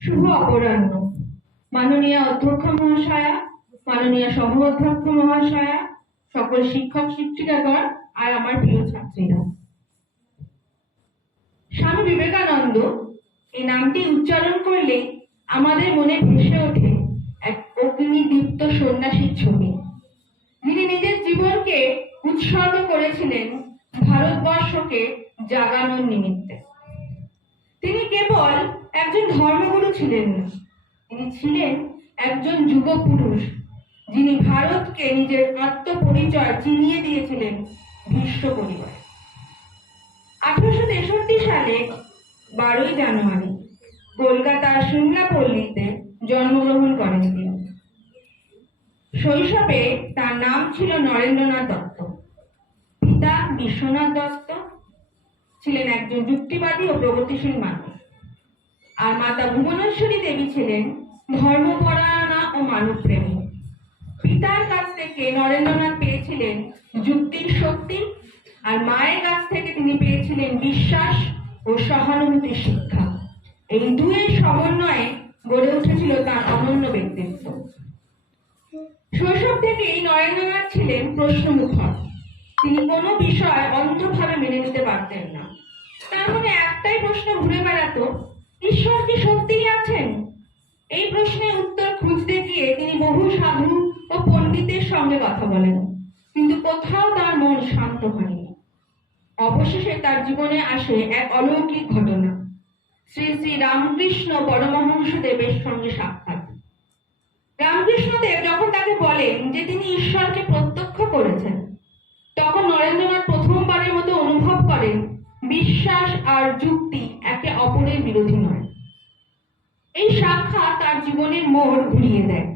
শুভ অপরাহ্ন। মাননীয় অধ্যক্ষ মহাশয়া, মাননীয় সহ অধ্যক্ষ মহাশয়া, সকল শিক্ষক শিক্ষিকাগণ আর আমার প্রিয় ছাত্রীরা, স্বামী বিবেকানন্দ এই নামটি উচ্চারণ করলে আমাদের মনে ভেসে ওঠে এক অগ্নিদীপ্ত সন্ন্যাসীর ছবি, যিনি নিজের জীবনকে উৎসর্গ করেছিলেন ভারতবর্ষকে জাগানোর নিমিত্তে। তিনি কেবল একজন ধর্মগুরু ছিলেন না, তিনি ছিলেন একজন যুগ পুরুষ, যিনি ভারতকে নিজের আত্মপরিচয় চিনিয়ে দিয়েছিলেন ভীষ্ম পরিবারে। 1863 সালে 12ই জানুয়ারি কলকাতার সিমলাপল্লীতে জন্মগ্রহণ করেন তিনি। শৈশবে তার নাম ছিল নরেন্দ্রনাথ দত্ত। পিতা বিশ্বনাথ দত্ত ছিলেন একজন যুক্তিবাদী ও প্রগতিশীল মানুষ, আর মাতা ভুবনেশ্বরী দেবী ছিলেন ধর্মপরায়ণা ও মানবপ্রেমী। পিতার কাছ থেকে নরেন্দ্রনাথ পেয়েছিলেন যুক্তির শক্তি, আর মায়ের কাছ থেকে তিনি পেয়েছিলেন বিশ্বাস ও সহানুভূতির শিক্ষা। এই দুয়ের সমন্বয়ে গড়ে উঠেছিল তার অনন্য ব্যক্তিত্ব। শৈশব থেকেই নরেন্দ্রনাথ ছিলেন প্রশ্নমুখর। তিনি কোনো বিষয় অন্ধভাবে মেনে নিতে পারতেন না। তার মনে একটাই প্রশ্ন ঘুরে বেড়াতো, ঈশ্বর কি সত্যিই আছেন? এই প্রশ্নের উত্তর খুঁজতে গিয়ে তিনি বহু সাধু ও পণ্ডিতের সঙ্গে কথা বলেন, কিন্তু কোথাও তার মন শান্ত হয়নি। অবশেষে তার জীবনে আসে এক অলৌকিক ঘটনা, শ্রী শ্রী রামকৃষ্ণ পরমহংসদেবের সঙ্গে সাক্ষাৎ। রামকৃষ্ণদেব যখন তাকে বলেন যে তিনি ঈশ্বরকে প্রত্যক্ষ করেছেন, তখন নরেন্দ্রনাথ প্রথমবারের মতো অনুভব করেন বিশ্বাস আর যুক্তি একে অপরের বিরোধী নয়। এই সাক্ষাৎ তার জীবনের মোড় ঘুরিয়ে দেয়।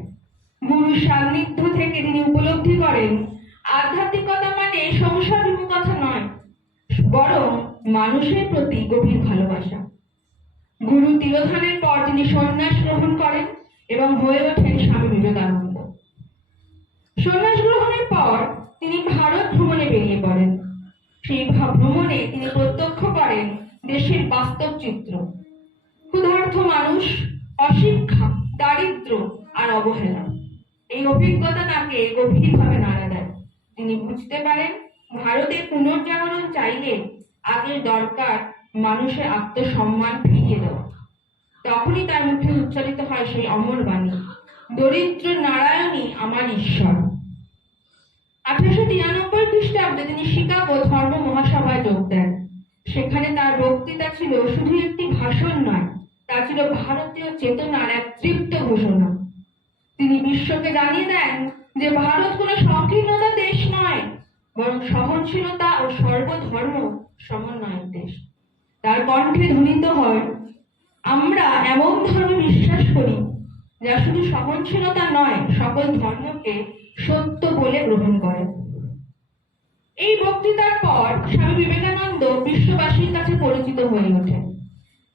গুরুর সান্নিধ্য থেকে তিনি উপলব্ধি করেন আধ্যাত্মিকতা মানে সংসারবিমুখতা নয়, বরং মানুষের প্রতি গভীর ভালোবাসা। গুরু তিরোধানের পর তিনি সন্ন্যাস গ্রহণ করেন এবং হয়ে ওঠেন স্বামী বিবেকানন্দ। সন্ন্যাস গ্রহণের পর তিনি ভারত ভ্রমণে বেরিয়ে পড়েন। সেই ভ্রমণে তিনি প্রত্যক্ষ করেন দেশের বাস্তব চিত্র, ক্ষুধার্ত মানুষ, অশিক্ষা, দারিদ্র আর অবহেলা। এই অভিজ্ঞতা তাকে গভীরভাবে নাড়া দেয়। তিনি বুঝতে পারেন ভারতের পুনর্জাগরণ চাইলে আগে দরকার মানুষের আত্মসম্মান ফিরিয়ে দেওয়া। তখনই তার মুখে উচ্চারিত হয় সেই অমর বাণী, দরিদ্র নারায়ণই আমার ঈশ্বর। 1893 খ্রিস্টাব্দে তিনি শিকাগো ধর্ম মহাসভায় যোগ দেন। সেখানে তার বক্তৃতা ছিল শুধু একটি ভাষণ নয়, তা ছিল ভারতীয় চেতনার এক তৃপ্ত ঘোষণা। তিনি বিশ্বকে জানিয়ে দেন যে ভারত কোনো সংকীর্ণতা দেশ নয়, বরং সহনশীলতা ও সর্বধর্ম সমন্বয়ের দেশ। তার কণ্ঠে ধ্বনিত হয়, আমরা এমন ধর্মে বিশ্বাস করি যা শুধু সহনশীলতা নয়, সকল ধর্মকে সত্য বলে গ্রহণ করে। এই বক্তৃতার পর স্বামী বিবেকানন্দ বিশ্ববাসীর কাছে পরিচিত হয়ে ওঠেন,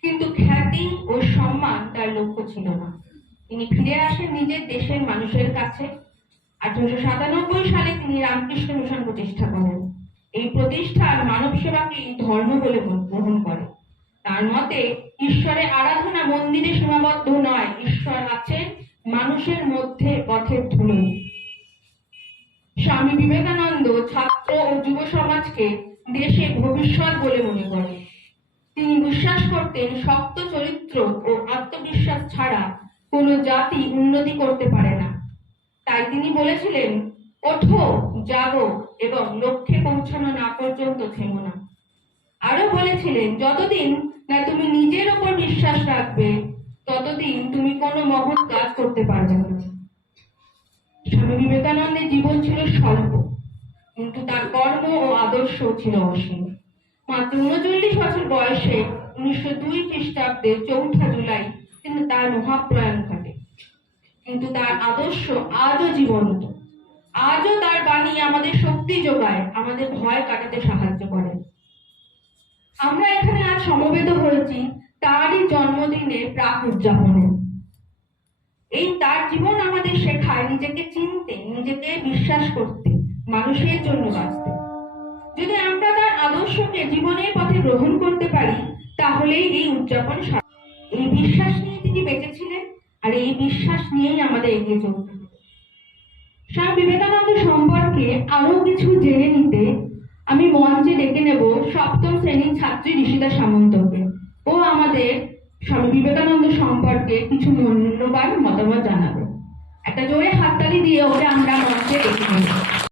কিন্তু খ্যাতি ও সম্মান তার লক্ষ্য ছিল না। তিনি ফিরে আসেন নিজের দেশের মানুষের কাছে। 1897 সালে তিনি রামকৃষ্ণ মিশন প্রতিষ্ঠা করেন। এই প্রতিষ্ঠান মানব সেবাকেই ধর্ম বলে গ্রহণ করে। তার মতে ঈশ্বরের আরাধনা মন্দিরে সীমাবদ্ধ নয়, ঈশ্বর আছেন মানুষের মধ্যে, পথের ধুলোয়। স্বামী বিবেকানন্দ ছাত্র ও যুব সমাজকে দেশের ভবিষ্যৎ বলে মনে করেন। তিনি বিশ্বাস করতেন শক্ত চরিত্র ও আত্মবিশ্বাস ছাড়া কোনো জাতি উন্নতি করতে পারে না। তাই তিনি বলেছিলেন, ওঠো, জাগো এবং লক্ষ্যে পৌঁছানো না পর্যন্ত থেমো না। আরো বলেছিলেন, যতদিন না তুমি নিজের ওপর বিশ্বাস রাখবে, ততদিন তুমি কোনো মহৎ কাজ করতে পারবে না। স্বামী বিবেকানন্দের জীবন ছিল স্বল্প, কিন্তু তার কর্ম ও আদর্শ ছিল অসীম। মাত্র 39 বছর বয়সে 1902 খ্রিস্টাব্দে 4 জুলাই তিনি তার মহাপ্রয়াণ ঘটে। কিন্তু তার আদর্শ আজও জীবন্ত। আজও তার বাণী আমাদের শক্তি যোগায়, আমাদের ভয় কাটাতে সাহায্য করে। আমরা এখানে আজ সমবেত হয়েছি তারই জন্মদিনে প্রাক উদযাপনে। এই তার জীবন আমাদের শেখায় নিজেকে চিনতে, নিজেকে বিশ্বাস করতে, মানুষের জন্য বাঁচতে। যদি আমরা তার আদর্শকে জীবনের পথে গ্রহণ করতে পারি, তাহলেই এই উদযাপন। এই বিশ্বাস নিয়ে তিনি বেঁচে আর এই বিশ্বাস নিয়েই আমাদের এগিয়ে চলতে হবে। স্বামী বিবেকানন্দ সম্পর্কে আরো কিছু জেনে নিতে আমি মঞ্চে ডেকে নেব সপ্তম শ্রেণীর ছাত্রী ঋষিতা সামন্তকে। ও আমাদের স্বামী বিবেকানন্দ সম্পর্কে কিছু মূল্যবান মতামত জানাবে। একটা জোরে হাততালি দিয়ে ওকে আমরা মঞ্চে ডেকে নেব।